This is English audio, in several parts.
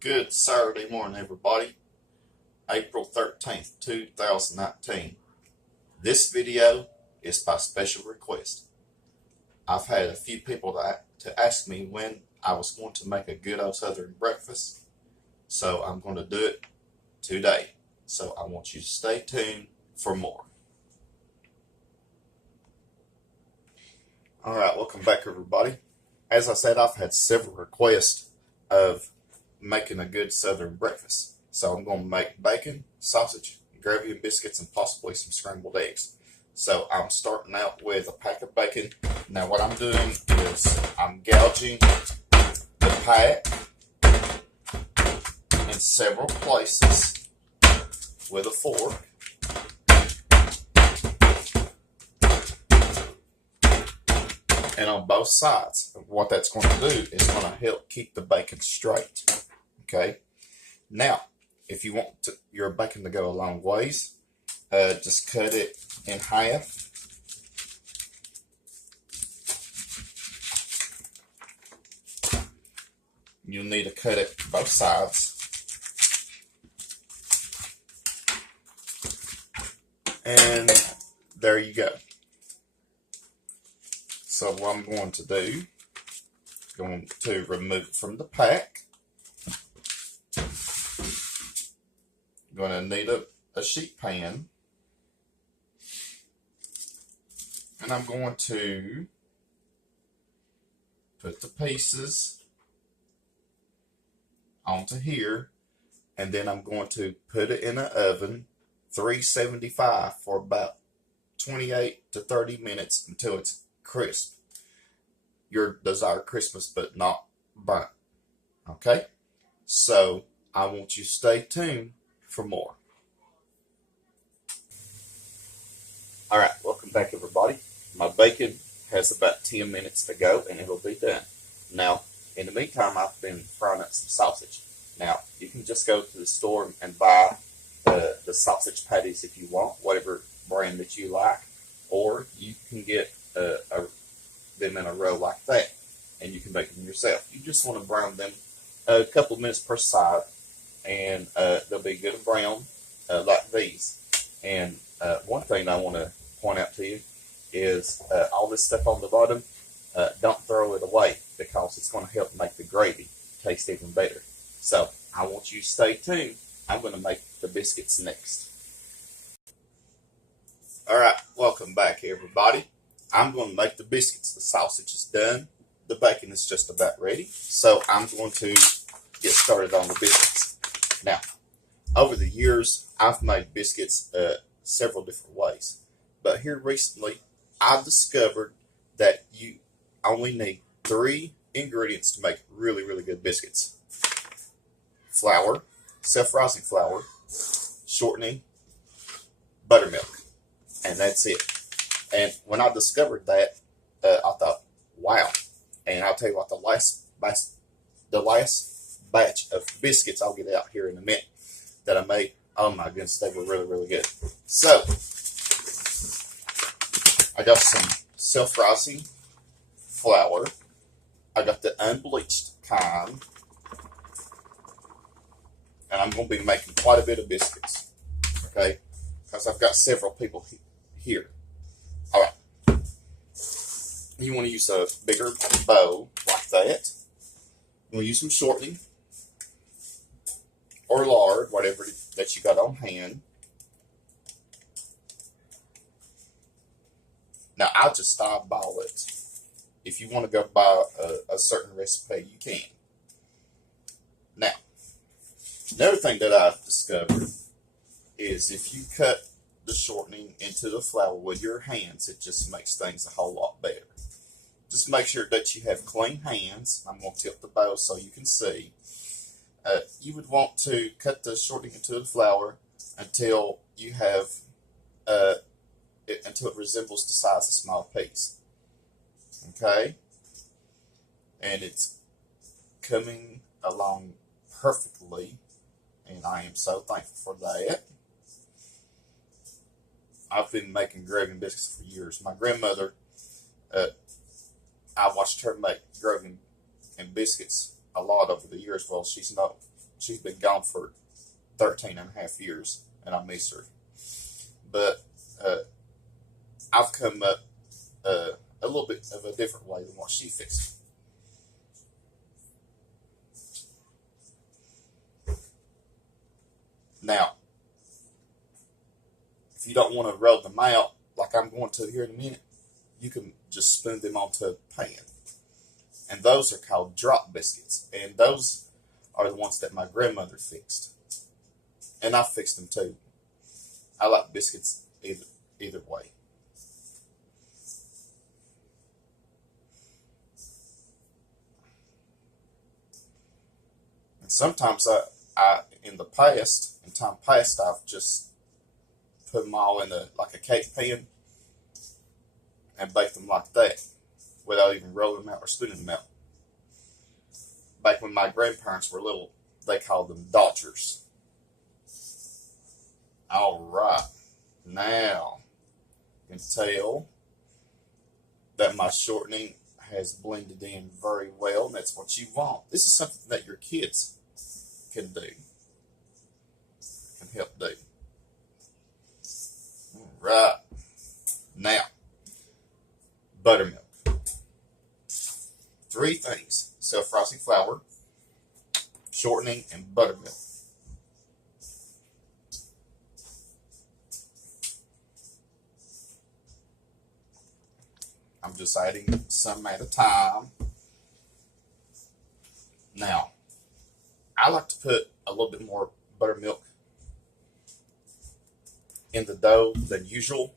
Good Saturday morning, everybody. April 13th, 2019. This video is by special request. I've had a few people to ask me when I was going to make a good old Southern breakfast, so I'm going to do it today. So I want you to stay tuned for more. Alright, welcome back, everybody. As I said, I've had several requests of making a good Southern breakfast. So I'm going to make bacon, sausage, gravy and biscuits, and possibly some scrambled eggs. So I'm starting out with a pack of bacon. Now what I'm doing is I'm gouging the pack in several places with a fork. And on both sides, what that's going to do is going to help keep the bacon straight. Okay. Now, if you want your bacon to go a long ways, just cut it in half. You'll need to cut it both sides. And there you go. So what I'm going to do, going to remove it from the pack. Going to need a sheet pan. And I'm going to put the pieces onto here. And then I'm going to put it in an oven, 375 for about 28 to 30 minutes until it's crisp. Your desired crispness, but not burnt. Okay? So I want you to stay tuned for more. Alright, welcome back, everybody. My bacon has about 10 minutes to go and it'll be done. Now, in the meantime, I've been frying up some sausage. Now, you can just go to the store and buy the sausage patties if you want, whatever brand that you like, or you can get them in a row like that and you can make them yourself. You just want to brown them a couple minutes per side, and they'll be good and brown like these. And one thing I want to point out to you is all this stuff on the bottom, don't throw it away because it's going to help make the gravy taste even better. So I want you to stay tuned. I'm going to make the biscuits next. Alright, welcome back, everybody. I'm going to make the biscuits. The sausage is done. The bacon is just about ready. So I'm going to get started on the biscuits. Now, over the years, I've made biscuits several different ways. But here recently, I've discovered that you only need 3 ingredients to make really, really good biscuits. Flour, self-rising flour, shortening, buttermilk. And that's it. And when I discovered that, I thought, wow. And I'll tell you what, the last batch of biscuits I'll get out here in a minute that I made, oh my goodness, they were really, really good. So, I got some self-rising flour. I got the unbleached kind. And I'm going to be making quite a bit of biscuits. Okay? Because I've got several people here. Alright. You want to use a bigger bowl like that. You want to use some shortening or lard, whatever that you got on hand. Now, I'll just eyeball it. If you want to go by a certain recipe, you can. Now, another thing that I've discovered is if you cut the shortening into the flour with your hands, it just makes things a whole lot better. Just make sure that you have clean hands. I'm going to tilt the bowl so you can see. You would want to cut the shortening into the flour until you have until it resembles the size of a small piece. Okay? And it's coming along perfectly, and I am so thankful for that. I've been making gravy and biscuits for years. My grandmother, I watched her make gravy and biscuits a lot over the years. Well, she's no She's been gone for 13 and a half years, and I miss her. But I've come up a little bit of a different way than what she fixed. Now, if you don't want to roll them out like I'm going to here in a minute, you can just spoon them onto a pan. And those are called drop biscuits. And those are the ones that my grandmother fixed. And I fixed them too. I like biscuits either way. And sometimes I in the past, in time past, I've just put them all in like a cake pan and bake them like that without even rolling them out or spinning them out. Back when my grandparents were little, they called them Dodgers. All right, now you can tell that my shortening has blended in very well, and that's what you want. This is something that your kids can do, can help do. All right, now buttermilk. 3 things: self-rising flour, shortening, and buttermilk. I'm just adding some at a time. Now, I like to put a little bit more buttermilk in the dough than usual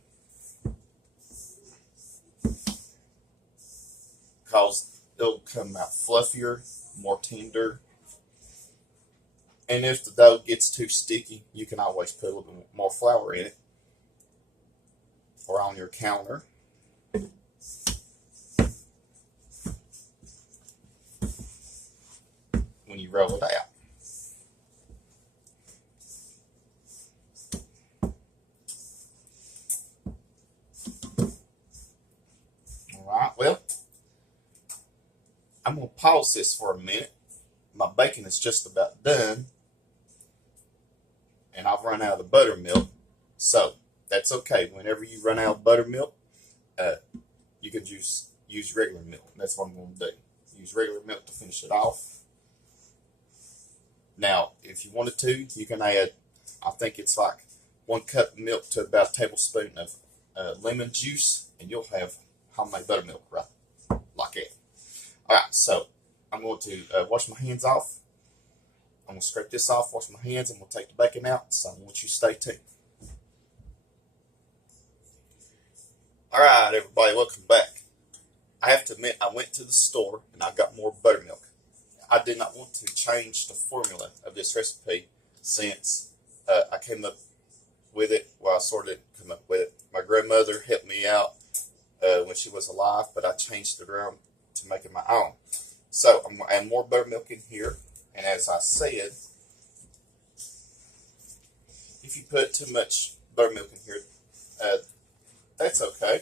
because it'll come out fluffier, more tender. And if the dough gets too sticky, you can always put a little bit more flour in it or on your counter. When you roll it out. All right, well, I'm going to pause this for a minute. My bacon is just about done, and I've run out of buttermilk, so that's okay. Whenever you run out of buttermilk, you can use regular milk. That's what I'm going to do. Use regular milk to finish it off. Now, if you wanted to, you can add, I think it's like 1 cup of milk to about a tablespoon of lemon juice, and you'll have homemade buttermilk right like that. All right, so I'm going to wash my hands off. I'm going to scrape this off, wash my hands, and we'll take the bacon out. So I want you to stay tuned. All right, everybody, welcome back. I have to admit, I went to the store and I got more buttermilk. I did not want to change the formula of this recipe since I came up with it. Well, I sort of come up with it. My grandmother helped me out when she was alive, but I changed it around to make it my own. So I'm going to add more buttermilk in here. And as I said, if you put too much buttermilk in here, that's okay.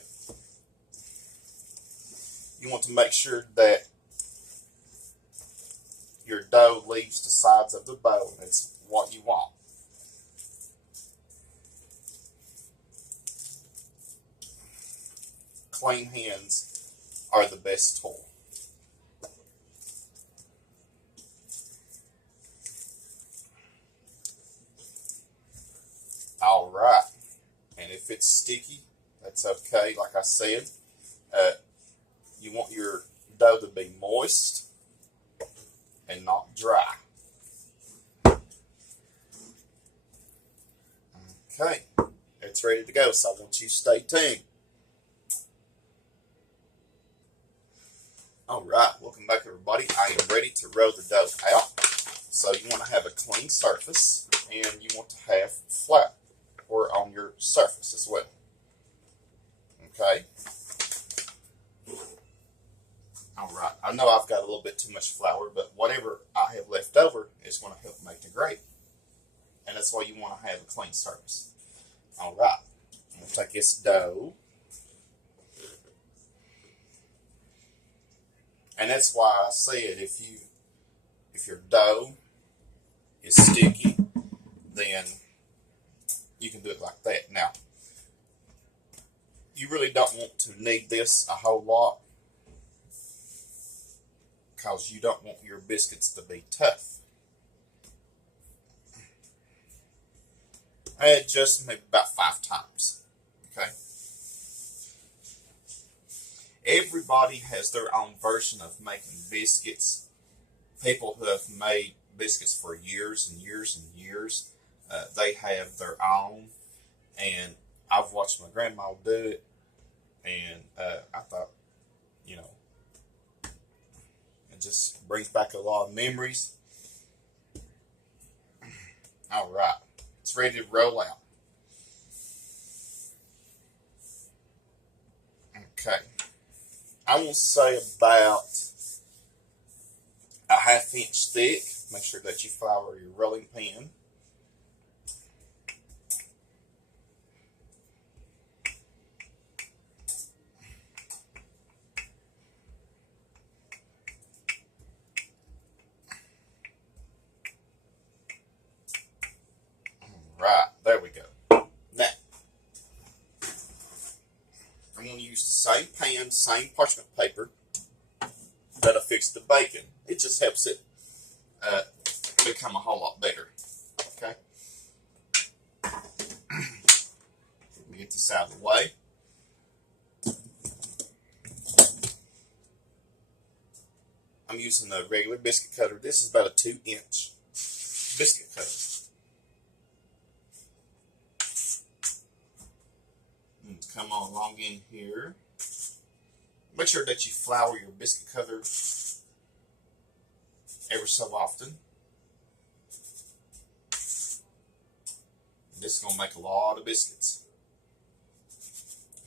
You want to make sure that your dough leaves the sides of the bowl. That's what you want. Clean hands are the best tool. All right. And if it's sticky, that's okay. Like I said, you want your dough to be moist and not dry. Okay, it's ready to go, so I want you to stay tuned. All right, welcome back, everybody. I am ready to roll the dough out. So you want to have a clean surface, and you want to have flour on your surface as well. Okay. All right, I know I've got a little bit too much flour, but whatever I have left over is going to help make the gravy. And that's why you want to have a clean surface. All right, I'm going to take this dough. And that's why I said if your dough is sticky, then you can do it like that. Now, you really don't want to knead this a whole lot because you don't want your biscuits to be tough. Add just maybe about 5 times. Okay. Everybody has their own version of making biscuits. People who have made biscuits for years and years and years, they have their own. And I've watched my grandma do it, and I thought, you know, it just brings back a lot of memories. All right, it's ready to roll out. Okay, I will say about a 1/2 inch thick. Make sure that you flour your rolling pin. Right, there we go. Now, I'm going to use the same pan, same parchment paper that I fixed the bacon. It just helps it become a whole lot better. Okay? Let me get this out of the way. I'm using a regular biscuit cutter. This is about a 2-inch biscuit cutter. Come on along in here. Make sure that you flour your biscuit cutter ever so often. This is going to make a lot of biscuits.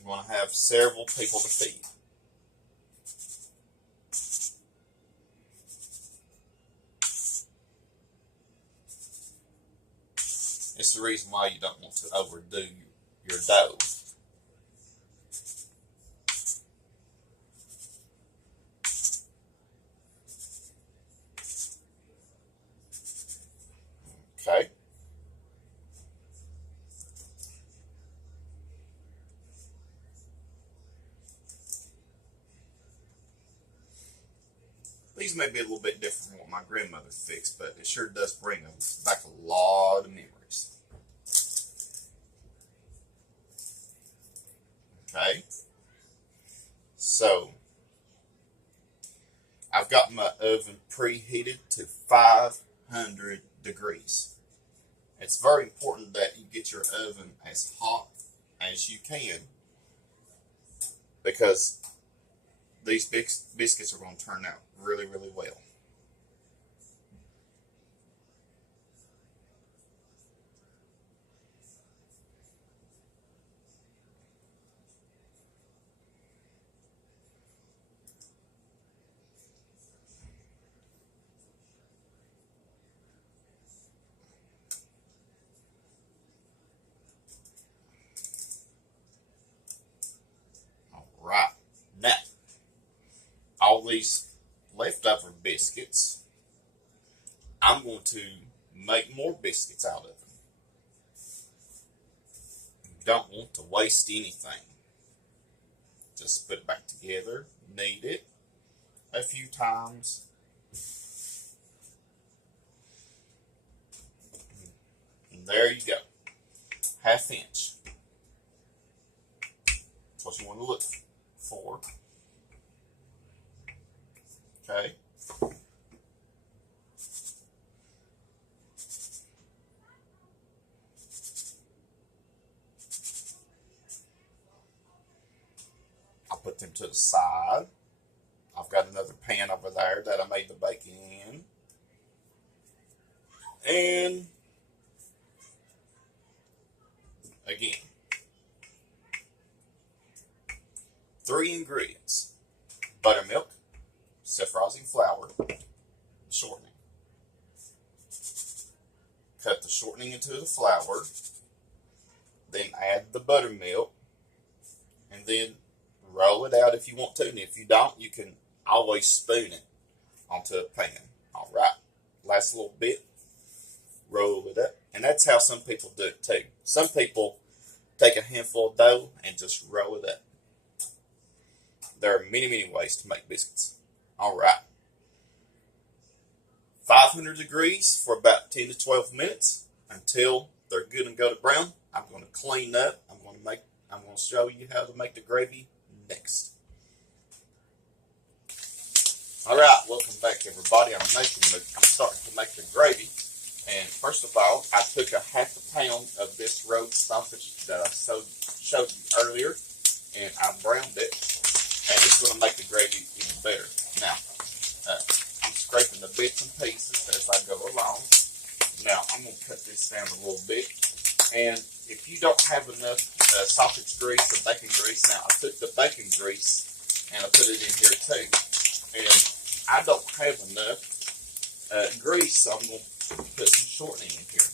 You want to have several people to feed. It's the reason why you don't want to overdo your dough. Okay. These may be a little bit different from what my grandmother fixed, but it sure does bring back a lot of memories. Okay. So, I've got my oven preheated to 500 degrees. It's very important that you get your oven as hot as you can, because these biscuits are going to turn out really, really well. Right. Now, all these leftover biscuits, I'm going to make more biscuits out of them. Don't want to waste anything. Just put it back together, knead it a few times. And there you go. 1/2 inch. That's what you want to look for. Okay. I'll put them to the side. I've got another pan over there that I made the bacon in. And again, 3 ingredients: buttermilk, self-rising flour, shortening. Cut the shortening into the flour, then add the buttermilk, and then roll it out if you want to. And if you don't, you can always spoon it onto a pan. All right, last little bit. roll with it. And that's how some people do it too. Some people take a handful of dough and just roll with it. There are many, many ways to make biscuits. All right. 500 degrees for about 10 to 12 minutes until they're good and golden brown. I'm going to clean up. I'm going to show you how to make the gravy next. All right, welcome back, everybody. I'm starting to make the gravy. And first of all, I took a half a pound of this roast sausage that I showed you earlier, and I browned it, and it's going to make the gravy even better. Now, I'm scraping the bits and pieces as I go along. Now, I'm going to cut this down a little bit, and if you don't have enough sausage grease or bacon grease, now I took the bacon grease and I put it in here too, and I don't have enough grease, so I'm going to put some shortening in here,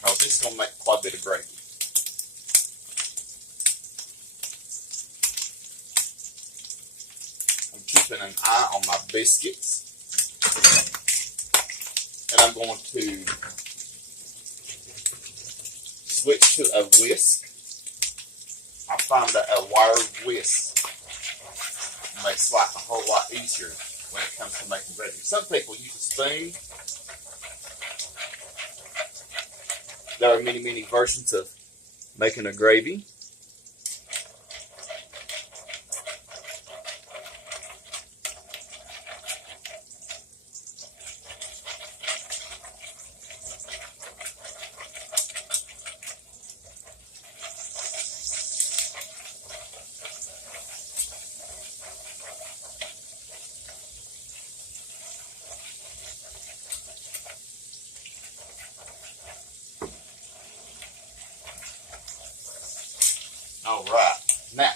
because this is going to make quite a bit of gravy. I'm keeping an eye on my biscuits, and I'm going to switch to a whisk. I find that a wire whisk makes life a whole lot easier when it comes to making gravy. Some people use a spoon. There are many, many versions of making a gravy. All right, now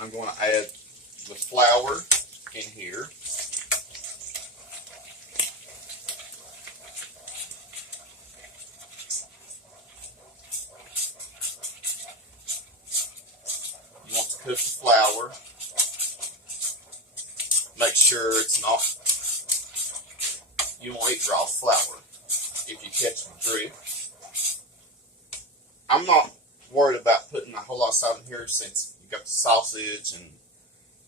I'm going to add the flour in here. You want to cook the flour. Make sure it's not, you won't eat raw flour if you catch the drift. I'm not worried about putting a whole lot of salt in here since you got the sausage and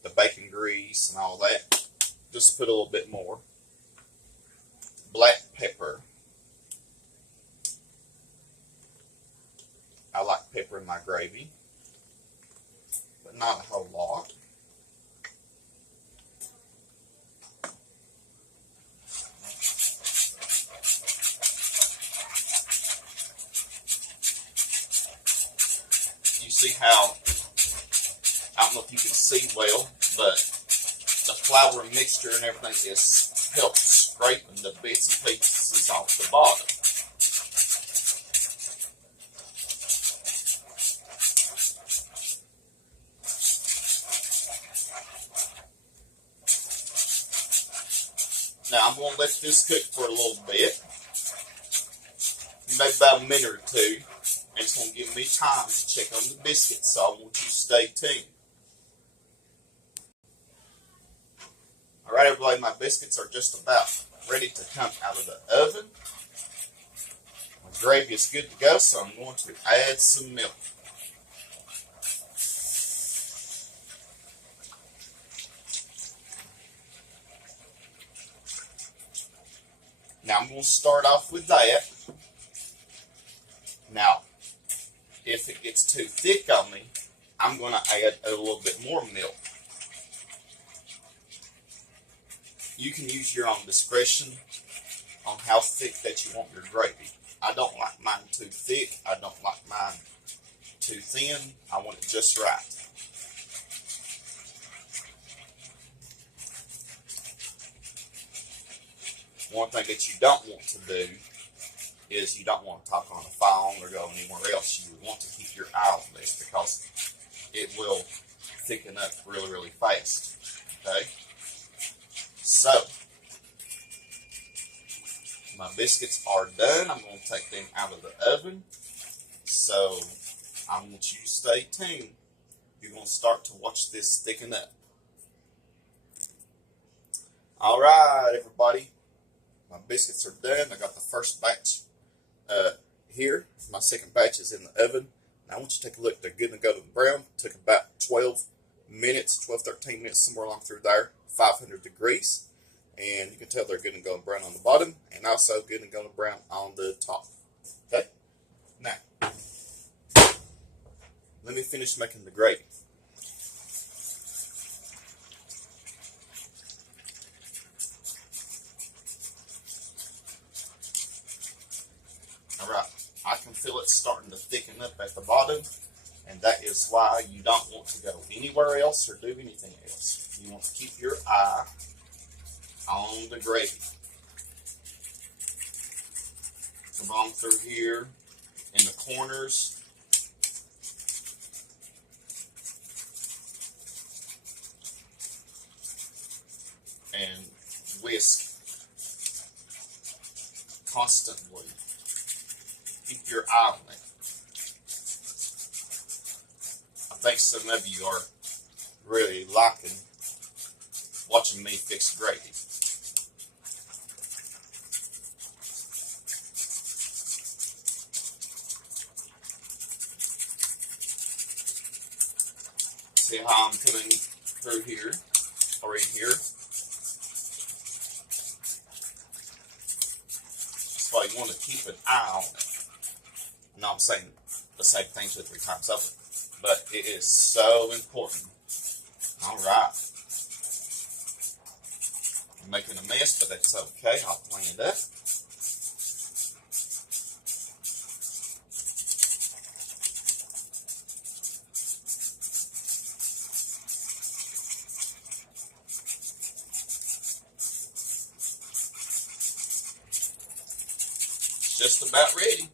the bacon grease and all that. Just put a little bit more. Black pepper. I like pepper in my gravy, but not a whole lot. See how, I don't know if you can see well, but the flour mixture and everything is helping scraping the bits and pieces off the bottom. Now I'm going to let this cook for a little bit, maybe about a minute or two. And it's going to give me time to check on the biscuits, so I want you to stay tuned. Alright everybody, my biscuits are just about ready to come out of the oven. My gravy is good to go, so I'm going to add some milk. Now I'm going to start off with that. Now, if it gets too thick on me, I'm going to add a little bit more milk. You can use your own discretion on how thick that you want your gravy. I don't like mine too thick. I don't like mine too thin. I want it just right. One thing that you don't want to do is you don't want to talk on the phone or go anywhere else. You want to keep your eye on this because it will thicken up really, really fast. Okay? So, my biscuits are done. I'm going to take them out of the oven. So, I want you to stay tuned. You're going to start to watch this thicken up. All right, everybody. My biscuits are done. I got the first batch here. My second batch is in the oven. Now I want you to take a look. They're good and golden brown. Took about 12 minutes, 12, 13 minutes, somewhere along through there. 500 degrees. And you can tell they're good and golden brown on the bottom and also good and golden brown on the top. Okay? Now, let me finish making the gravy. Alright, I can feel it starting to thicken up at the bottom, and that is why you don't want to go anywhere else or do anything else. You want to keep your eye on the gravy. Come on through here in the corners. And whisk constantly. Keep your eye on it. I think some of you are really liking watching me fix gravy. See how I'm coming through here or in here? That's why you want to keep an eye on it. No, I'm saying the same thing 2 or 3 times over, but it is so important. All right. I'm making a mess, but that's okay. I'll clean it up. It's just about ready.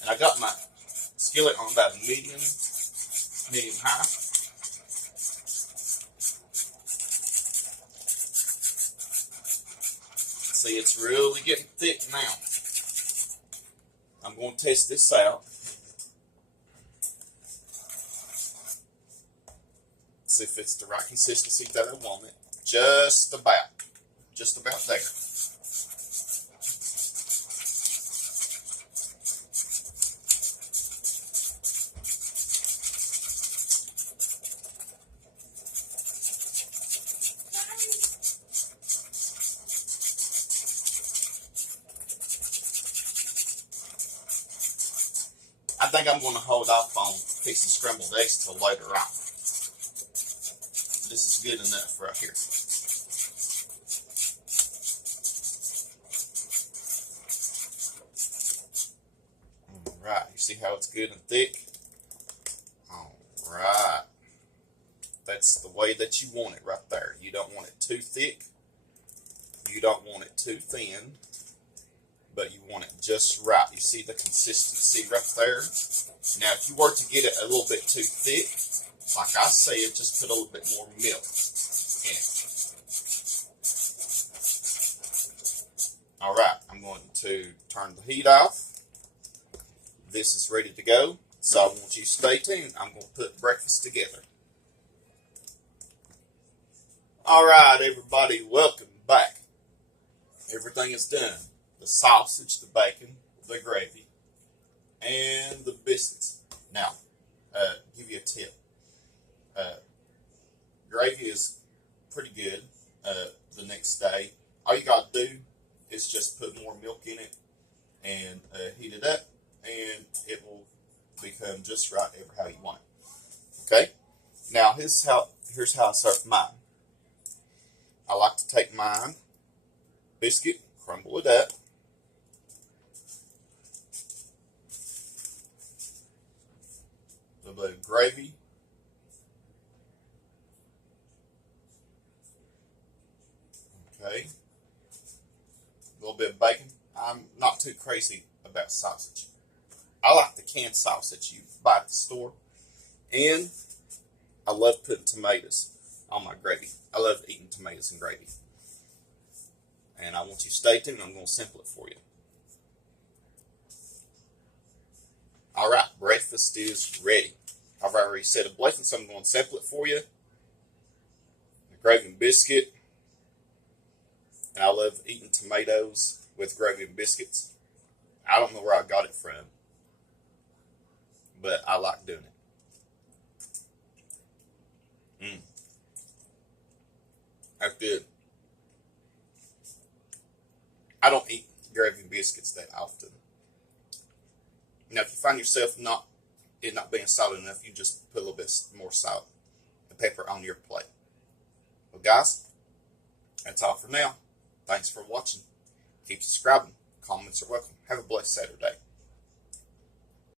And I got my skillet on about medium high. See, it's really getting thick now. I'm going to test this out. See if it's the right consistency that I want it. Just about there. I think I'm going to hold off on fixing scrambled eggs till later on. This is good enough right here. Alright, you see how it's good and thick? Alright. That's the way that you want it right there. You don't want it too thick. You don't want it too thin. But you want it just right. You see the consistency right there? Now, if you were to get it a little bit too thick, like I said, just put a little bit more milk in it. Alright, I'm going to turn the heat off. This is ready to go, so I want you to stay tuned. I'm going to put breakfast together. Alright, everybody, welcome back. Everything is done. The sausage, the bacon, the gravy, and the biscuits. Now, give you a tip. Gravy is pretty good the next day. All you got to do is just put more milk in it and heat it up, and it will become just right ever how you want it. Okay? Now, here's how I serve mine. I like to take mine, biscuit, crumble it up, a little bit of gravy, okay, a little bit of bacon. I'm not too crazy about sausage. I like the canned sausage you buy at the store, and I love putting tomatoes. on my gravy. I love eating tomatoes and gravy. And I want you to stay tuned. I'm going to sample it for you. All right, breakfast is ready. I've already set a blessing, so I'm going to sample it for you. The gravy and biscuit. And I love eating tomatoes with gravy and biscuits. I don't know where I got it from, but I like doing it. That's good. I don't eat gravy and biscuits that often. Now, if you find yourself it not being salty enough, you just put a little bit more salt and pepper on your plate. Well, guys, that's all for now. Thanks for watching. Keep subscribing. Comments are welcome. Have a blessed Saturday.